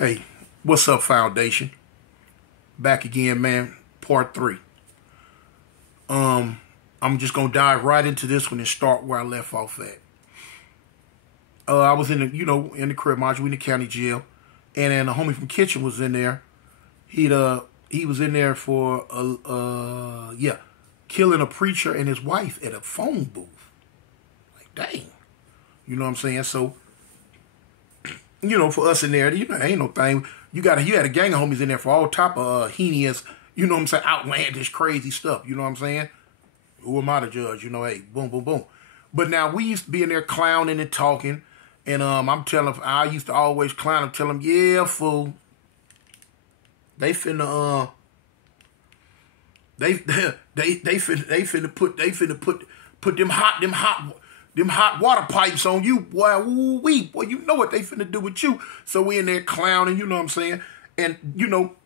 Hey, what's up, Foundation? Back again, man. Part 3. I'm just gonna dive right into this one and start where I left off at. I was in the crib, mind you, in the county jail, and then a homie from Kitchen was in there. He was in there for killing a preacher and his wife at a phone booth. Like, dang, you know what I'm saying? So, for us in there, ain't no thing. You had a gang of homies in there for all type of heinous, outlandish, crazy stuff. You know what I'm saying? Who am I to judge? Hey, boom, boom, boom. But now we used to be in there clowning and talking, and I used to always clown and tell them, yeah, fool, they finna put them hot water pipes on you, boy. Ooh wee, boy, you know what they finna do with you. So we in there clowning, you know what I'm saying? And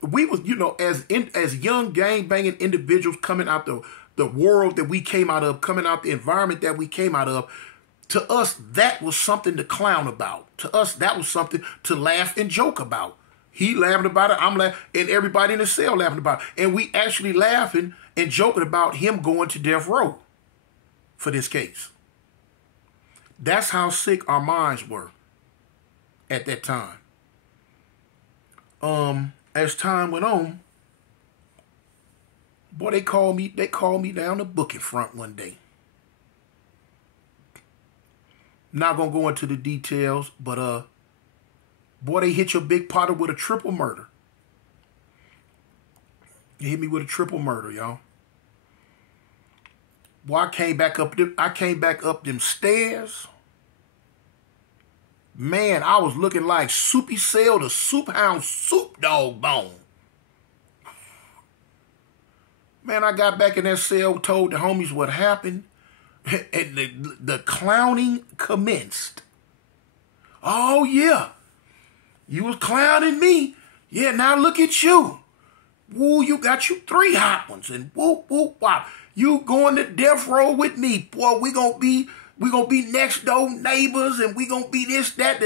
we was, as young gang banging individuals coming out the world that we came out of, coming out the environment that we came out of. To us, that was something to clown about. To us, that was something to laugh and joke about. He laughing about it, I'm laughing, and everybody in the cell laughing about it. And we actually laughing and joking about him going to death row for this case. That's how sick our minds were at that time. As time went on, boy, they called me down the booking front one day. Not gonna go into the details, but boy, they hit your big potter with a triple murder. They hit me with a triple murder, y'all. Boy, I came back up them stairs. Man, I was looking like Soupy Sale, the Soup Hound Soup Dog Bone. Man, I got back in that cell, told the homies what happened, and the clowning commenced. Oh, yeah. You was clowning me. Yeah, now look at you. Woo, you got you 3 hot ones, and whoop, whoop, wop. You going to death row with me. Boy, we gonna be next door neighbors, and we gonna be this, that,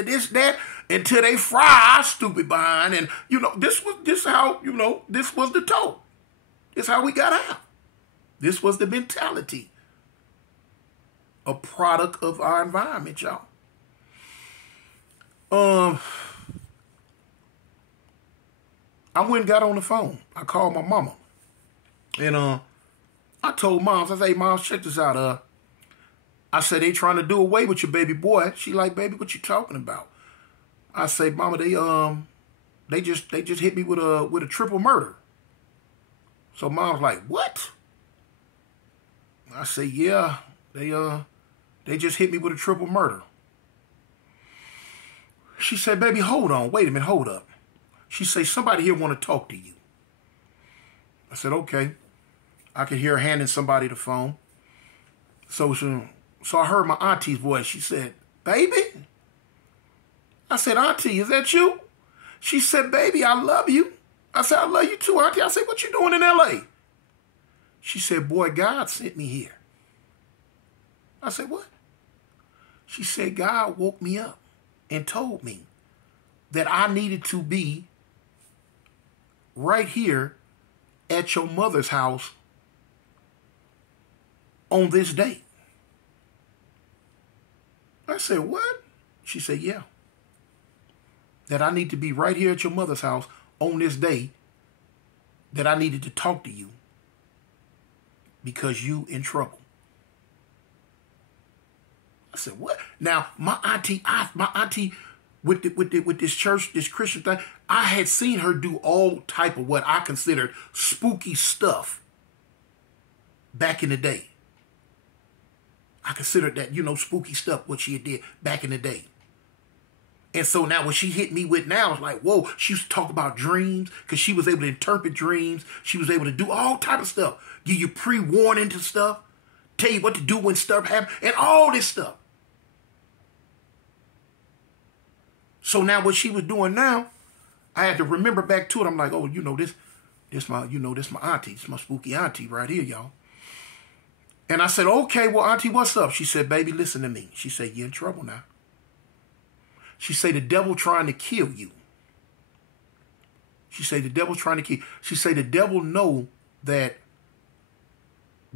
until they fry our stupid behind. And this was the talk. This how we got out. This was the mentality. A product of our environment, y'all. I went and got on the phone. I called my mama. And I told Mom, I said, hey, Mom, check this out. I said, they trying to do away with your baby boy. She like, baby, what you talking about? I say, Mama, they just hit me with a triple murder. So Mom's like, what? I say, yeah, they just hit me with a triple murder. She said, baby, hold on. Wait a minute, hold up. She said, somebody here want to talk to you. I said, okay. I could hear her handing somebody the phone. So I heard my auntie's voice. She said, baby? I said, Auntie, is that you? She said, baby, I love you. I said, I love you too, Auntie. I said, what you doing in L.A.? She said, boy, God sent me here. I said, what? She said, God woke me up and told me that I needed to be right here at your mother's house on this day. I said, what? She said, yeah. That I need to be right here at your mother's house on this day, that I needed to talk to you because you in trouble. I said, what? Now, my auntie with this church, this Christian thing, I had seen her do all type of what I considered spooky stuff back in the day. I considered that, spooky stuff, what she did back in the day. And so now what she hit me with now is like, whoa, she used to talk about dreams because she was able to interpret dreams. She was able to do all type of stuff. Give you pre-warning to stuff. Tell you what to do when stuff happens and all this stuff. So now what she was doing now, I had to remember back to it. I'm like, oh, this my auntie. This my spooky auntie right here, y'all. And I said, okay, well, Auntie, what's up? She said, baby, listen to me. She said, you're in trouble now. She said, the devil trying to kill you. She say the devil's trying to kill. She say the devil know that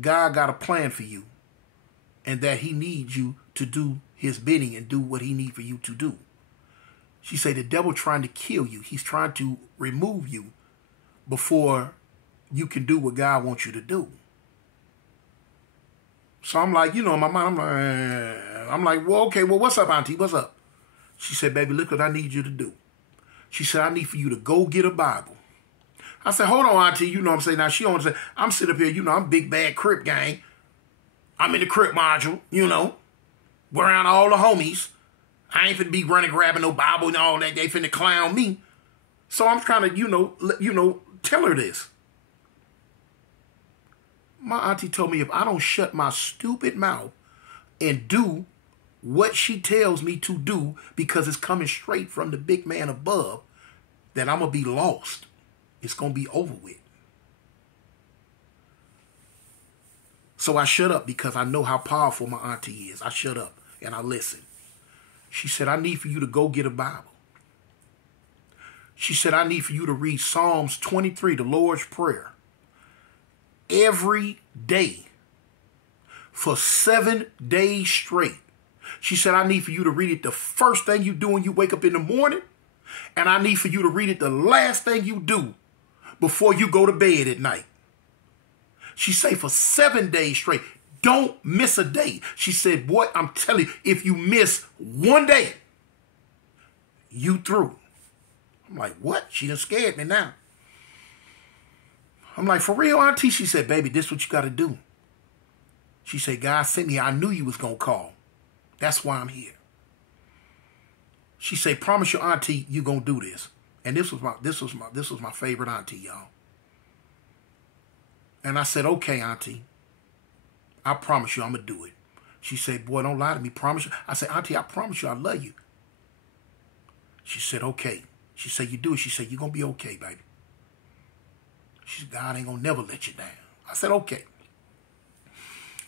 God got a plan for you and that he needs you to do his bidding and do what he needs for you to do. She say the devil trying to kill you. He's trying to remove you before you can do what God wants you to do. So I'm like, in my mind, I'm like, well, okay, well, what's up, Auntie? What's up? She said, baby, look what I need you to do. She said, I need for you to go get a Bible. I said, hold on, Auntie. You know what I'm saying? Now, she don't say, I'm sitting up here, I'm big bad Crip gang. I'm in the Crip module, We're around all the homies. I ain't finna be running, grabbing no Bible and all that. They finna clown me. So I'm trying to, tell her this. My auntie told me if I don't shut my stupid mouth and do what she tells me to do because it's coming straight from the big man above, that I'm going to be lost. It's going to be over with. So I shut up because I know how powerful my auntie is. I shut up and I listen. She said, I need for you to go get a Bible. She said, I need for you to read Psalms 23, the Lord's Prayer, every day for 7 days straight. She said, I need for you to read it the first thing you do when you wake up in the morning, and I need for you to read it the last thing you do before you go to bed at night. She said, for 7 days straight, don't miss a day. She said, boy, I'm telling you, if you miss one day, you through. I'm like, what? She done scared me now. I'm like, for real, Auntie? She said, baby, this is what you got to do. She said, God sent me. I knew you was going to call. That's why I'm here. She said, promise your auntie you going to do this. And this was my favorite auntie, y'all. And I said, okay, Auntie. I promise you I'm going to do it. She said, boy, don't lie to me. Promise you. I said, Auntie, I promise you I love you. She said, okay. She said, you do it. She said, you're going to be okay, baby. She said, God ain't going to never let you down. I said, okay.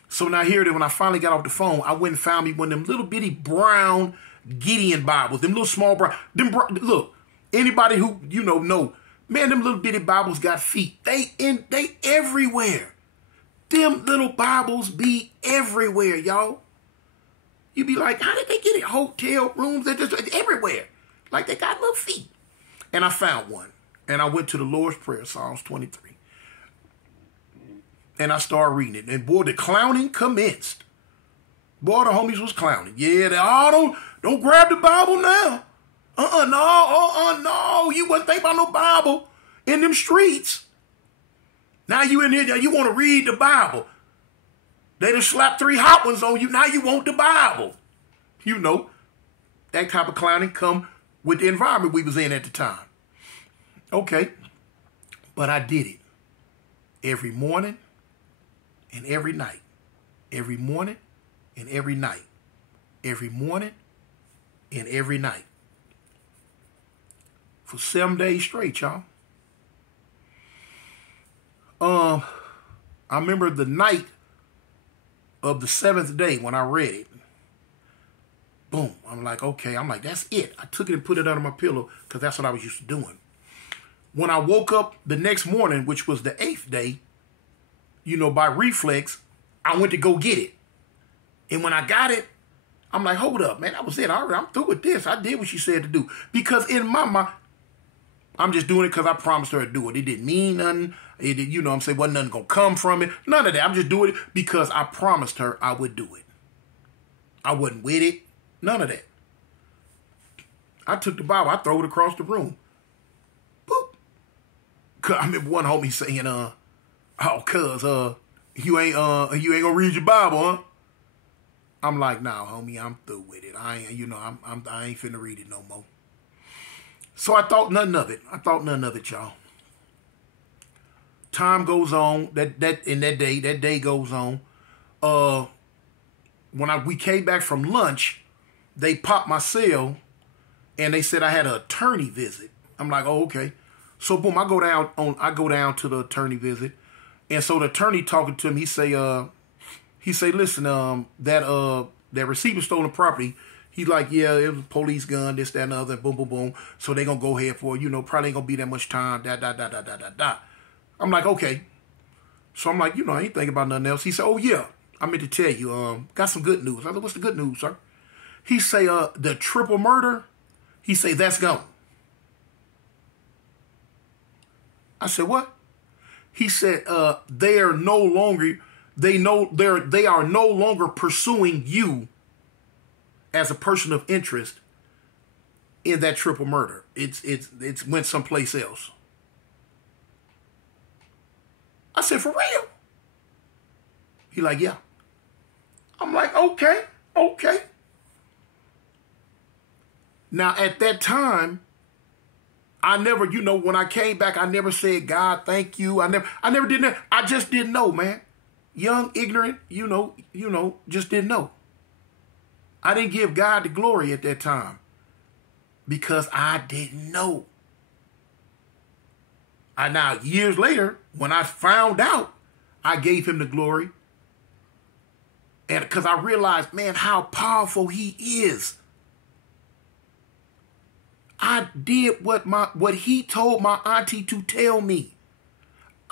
So now here, when I finally got off the phone, I went and found me one of them little bitty brown Gideon Bibles. Them little small brown. Look, anybody who, know, man, them little bitty Bibles got feet. They everywhere. Them little Bibles be everywhere, y'all. You be like, how did they get it? Hotel rooms? They're just everywhere. Like they got little feet. And I found one. And I went to the Lord's Prayer, Psalms 23. And I started reading it. And boy, the clowning commenced. Boy, the homies was clowning. Yeah, they all don't grab the Bible now. No. You wasn't think about no Bible in them streets. Now you in here, you want to read the Bible. They done slapped 3 hot ones on you. Now you want the Bible. That type of clowning come with the environment we was in at the time. Okay. But I did it. Every morning and every night. Every morning and every night. Every morning and every night. For 7 days straight, y'all. I remember the night of the 7th day when I read it. Boom. I'm like, okay. I'm like, that's it. I took it and put it under my pillow because that's what I was used to doing. When I woke up the next morning, which was the 8th day, by reflex, I went to go get it. And when I got it, I'm like, hold up, man. That was it. I'm through with this. I did what she said to do. Because in my mind, I'm just doing it because I promised her to do it. It didn't mean nothing. It, I'm saying, wasn't nothing going to come from it. None of that. I'm just doing it because I promised her I would do it. I wasn't with it. None of that. I took the Bible. I throw it across the room. Boop. I remember one homie saying, you ain't gonna read your Bible, huh? I'm like, nah, homie, I'm through with it. I ain't finna read it no more. So I thought nothing of it. Y'all. Time goes on. That day goes on. When we came back from lunch, they popped my cell and they said I had an attorney visit. I'm like, oh, okay. So boom, I go down to the attorney visit. And so the attorney talking to him, he say, listen, that receiving stolen property, He like, yeah, it was a police gun, this, that, and the other, boom, boom, boom. So they gonna go ahead for it. You know, probably ain't gonna be that much time, da. I'm like, okay. So I'm like, you know, I ain't thinking about nothing else. He said, oh, yeah, I meant to tell you, got some good news. I said, what's the good news, sir? He say, the triple murder, he say, that's gone. I said, what? He said, they are no longer pursuing you as a person of interest in that triple murder. It's went someplace else. I said, for real? He like, yeah. I'm like, okay. Now, at that time, I never, you know, when I came back, I never said, God, thank you. I never did that. I just didn't know, man. Young, ignorant, you know, just didn't know. I didn't give God the glory at that time because I didn't know. Now, years later, when I found out, I gave him the glory. And because I realized, man, how powerful he is. I did what he told my auntie to tell me.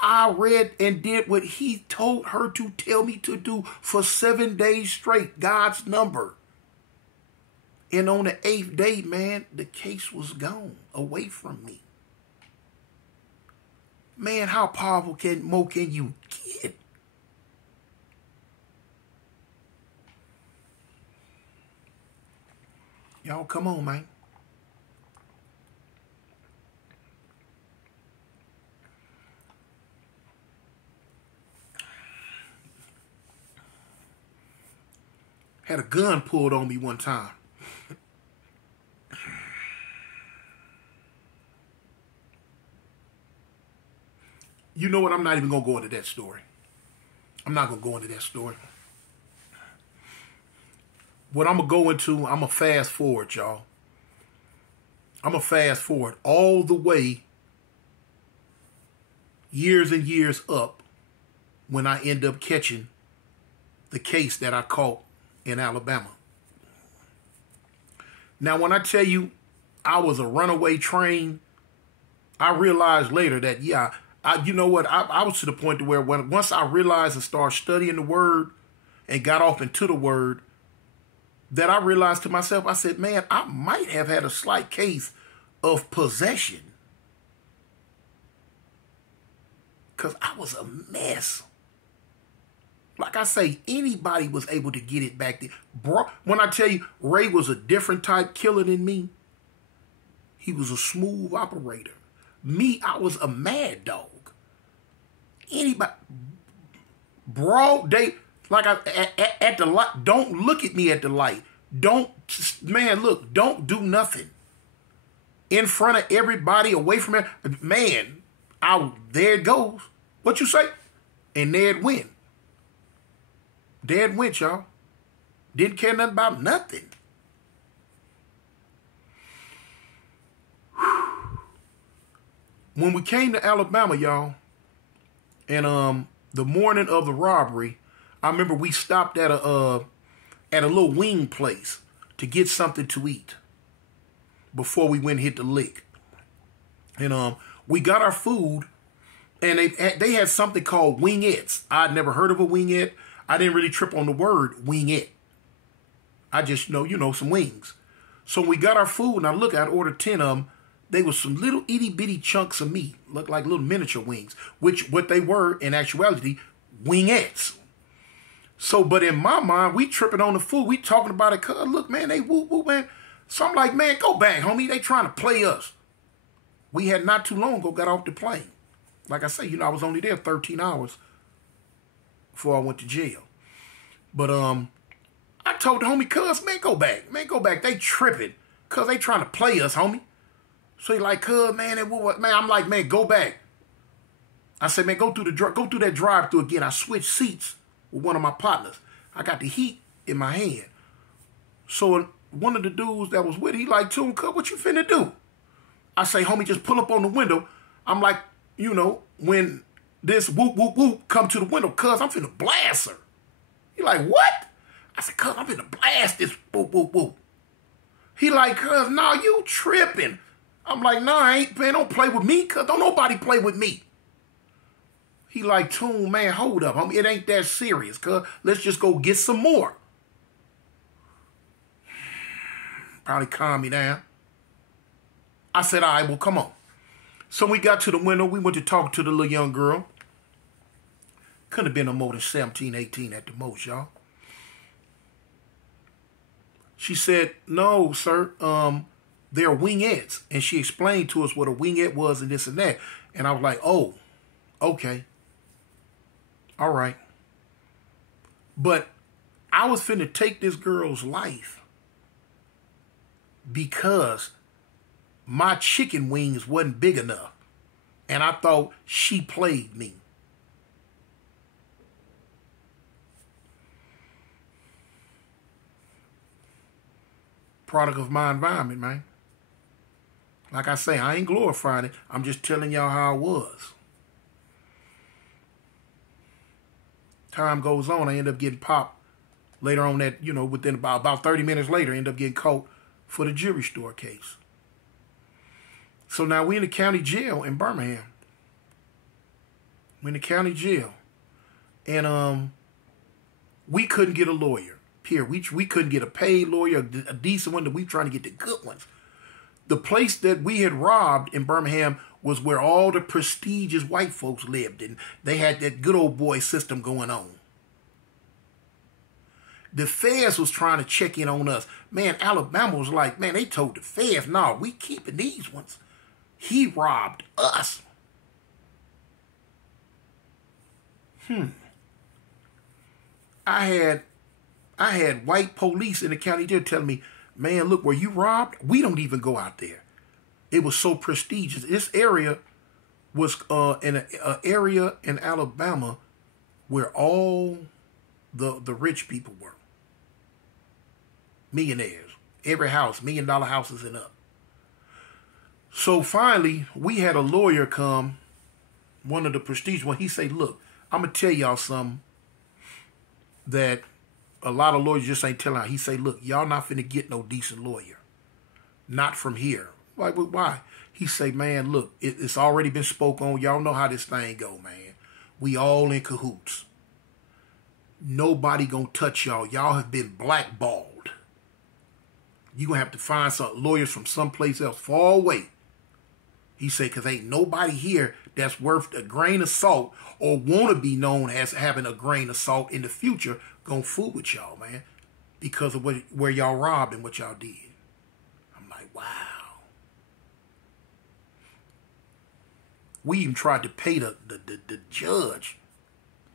I read and did what he told her to tell me to do for 7 days straight, God's number. And on the 8th day, man, the case was gone away from me. Man, how powerful can you get? Y'all, come on, man. Had a gun pulled on me one time. You know what? I'm not even going to go into that story. I'm not going to go into that story. What I'm going to go into, I'm going to fast forward, y'all. I'm going to fast forward all the way years and years up when I end up catching the case that I caught in Alabama. Now, when I tell you I was a runaway train, I realized later that, yeah, you know what? I was to the point to where once I realized and started studying the word and got off into the word, that I realized to myself, I said, man, I might have had a slight case of possession. Because I was a mess. Like I say, anybody was able to get it back then. Bro, when I tell you, Ray was a different type killer than me. He was a smooth operator. Me, I was a mad dog. Anybody, broad day, like at the light, don't look at me at the light. Don't do nothing. In front of everybody, away from it. Man, there it goes. What you say? And there it went. There it went, y'all. Didn't care nothing about nothing. When we came to Alabama, y'all, and the morning of the robbery, I remember we stopped at a little wing place to get something to eat before we went and hit the lick. And we got our food, and they had something called wingettes. I'd never heard of a wingette. I didn't really trip on the word wingette. I just know, some wings. So we got our food, and I look, I'd ordered 10 of them. They were some little itty bitty chunks of meat, looked like little miniature wings, which what they were in actuality, wingettes. So, but in my mind, we tripping on the food. We talking about it. Cause look, man, they woo woo, man. So I'm like, man, go back, homie. They trying to play us. We had not too long ago got off the plane. Like I say, I was only there 13 hours before I went to jail. But I told the homie, cuz, man, go back. Man, go back. They tripping. Cuz they trying to play us, homie. So he like, cuz, man, man, I'm like, man, go back. I said, man, go through that drive-thru again. I switched seats with one of my partners. I got the heat in my hand. So one of the dudes that was with, he like, cuz, what you finna do? I say, homie, just pull up on the window. I'm like, when this whoop, whoop, whoop come to the window, cuz, I'm finna blast her. He like, what? I said, cuz, I'm finna blast this whoop, whoop, whoop. He like, cuz, nah, you tripping. I'm like, nah, I ain't, man, don't play with me, cuz don't nobody play with me. He like, Tune, man, hold up. It ain't that serious, cuz. Let's just go get some more. Probably calm me down. I said, all right, well, come on. So we got to the window. We went to talk to the little young girl. Couldn't have been no more than 17, 18 at the most, y'all. She said, no, sir, they're wingettes. And she explained to us what a wingette was and this and that. And I was like, oh, okay. All right. But I was finna take this girl's life because my chicken wings wasn't big enough. And I thought she played me. Product of my environment, man. Like I say, I ain't glorifying it. I'm just telling y'all how it was. Time goes on, I end up getting popped later on that, within about 30 minutes later, I end up getting caught for the jewelry store case. So now we in the county jail in Birmingham. We're in the county jail. And we couldn't get a lawyer. Period. We couldn't get a paid lawyer, a decent one. That we trying to get the good ones. The place that we had robbed in Birmingham was where all the prestigious white folks lived, and they had that good old boy system going on. The feds was trying to check in on us. Man, Alabama was like, man, they told the feds, no, we keeping these ones. He robbed us. I had white police in the county jail telling me, man, look, where you robbed, we don't even go out there. It was so prestigious. This area was in an area in Alabama where all the rich people were. Millionaires. Every house, $1 million houses and up. So finally, we had a lawyer come, one of the prestigious ones. He said, look, I'm going to tell y'all something that a lot of lawyers just ain't telling. He say, look, y'all not finna get no decent lawyer. Not from here. Like, why? He say, man, look, it's already been spoke on. Y'all know how this thing go, man. We all in cahoots. Nobody gonna touch y'all. Y'all have been blackballed. You gonna have to find some lawyers from someplace else far away. He say, because ain't nobody here that's worth a grain of salt or want to be known as having a grain of salt in the future gonna fool with y'all, man, because of where y'all robbed and what y'all did. I'm like, wow. We even tried to pay the judge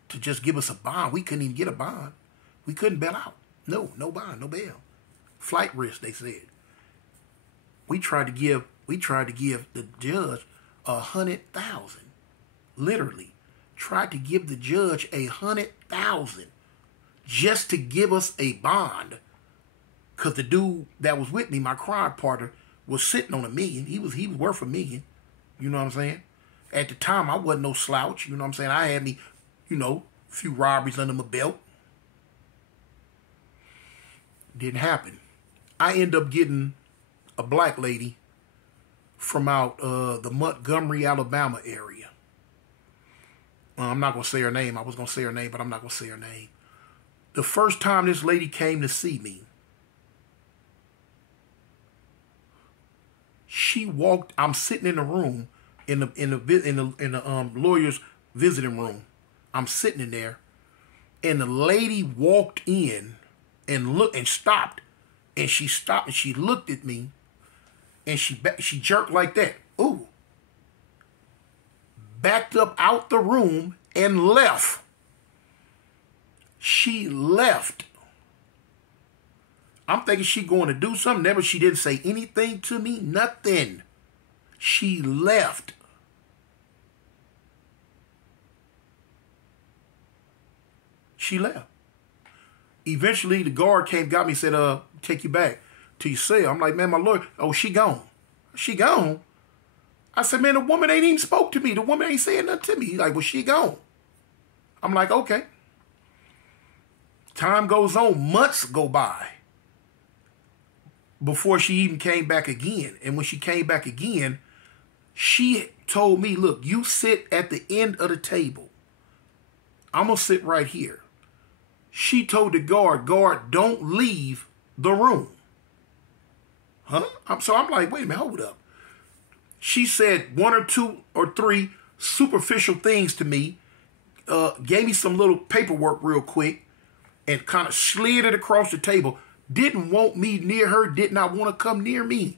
to just give us a bond. We couldn't even get a bond. We couldn't bail out. No bond, no bail. Flight risk, they said. We tried to give the judge $100,000. Literally. Tried to give the judge $100,000 just to give us a bond. Because the dude that was with me, my crime partner, was sitting on $1 million. He was worth $1 million. You know what I'm saying? At the time, I wasn't no slouch. You know what I'm saying? I had me, a few robberies under my belt. Didn't happen. I end up getting a black lady from out the Montgomery, Alabama area. I'm not going to say her name. I was going to say her name, but I'm not going to say her name. The first time this lady came to see me, she walked. I'm sitting in the room in the lawyer's visiting room. I'm sitting in there, and the lady walked in and looked and stopped, and she stopped and she looked at me, and she jerked like that. Ooh. Backed up out the room and left. She left. I'm thinking she going to do something. Never, she didn't say anything to me. Nothing. She left. She left. Eventually, the guard came, got me, said, take you back to your cell. I'm like, man, my lawyer, oh, she gone. She gone? I said, man, the woman ain't even spoke to me. The woman ain't saying nothing to me. He's like, well, she gone. I'm like, okay. Time goes on. Months go by. before she even came back again. And when she came back again, she told me, look, you sit at the end of the table. I'm going to sit right here. She told the guard, don't leave the room. Huh? So I'm like, wait a minute, hold up. She said one or two or three superficial things to me, gave me some little paperwork real quick, and kind of slid it across the table. Didn't want me near her, did not want to come near me.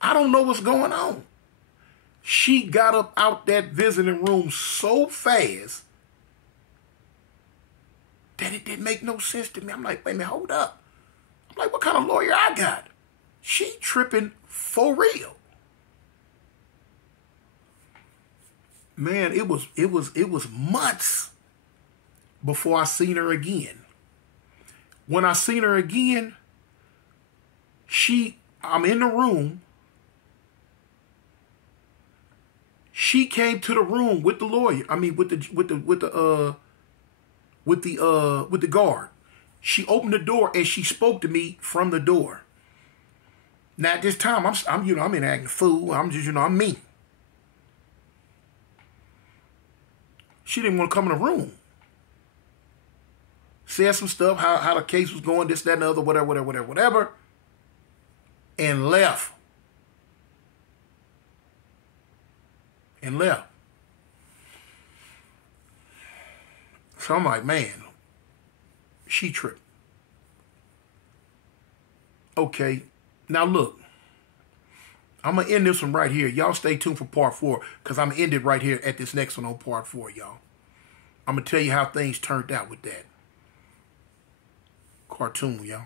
I don't know what's going on. She got up out that visiting room so fast that it didn't make no sense to me. I'm like, wait a minute, hold up. I'm like, what kind of lawyer I got? She tripping for real. Man, it was months before I seen her again. When I seen her again, I'm in the room. She came to the room with the lawyer. I mean, with the guard. She opened the door and she spoke to me from the door. Now at this time, I'm in acting a fool. I'm just, I'm me. She didn't want to come in the room. Said some stuff, how the case was going, this, that, and the other, whatever. And left. So I'm like, man, she tripped. Okay, now look. I'm going to end this one right here. Y'all stay tuned for part 4 because I'm going to end it right here at this next one on part 4, y'all. I'm going to tell you how things turned out with that cartoon, y'all.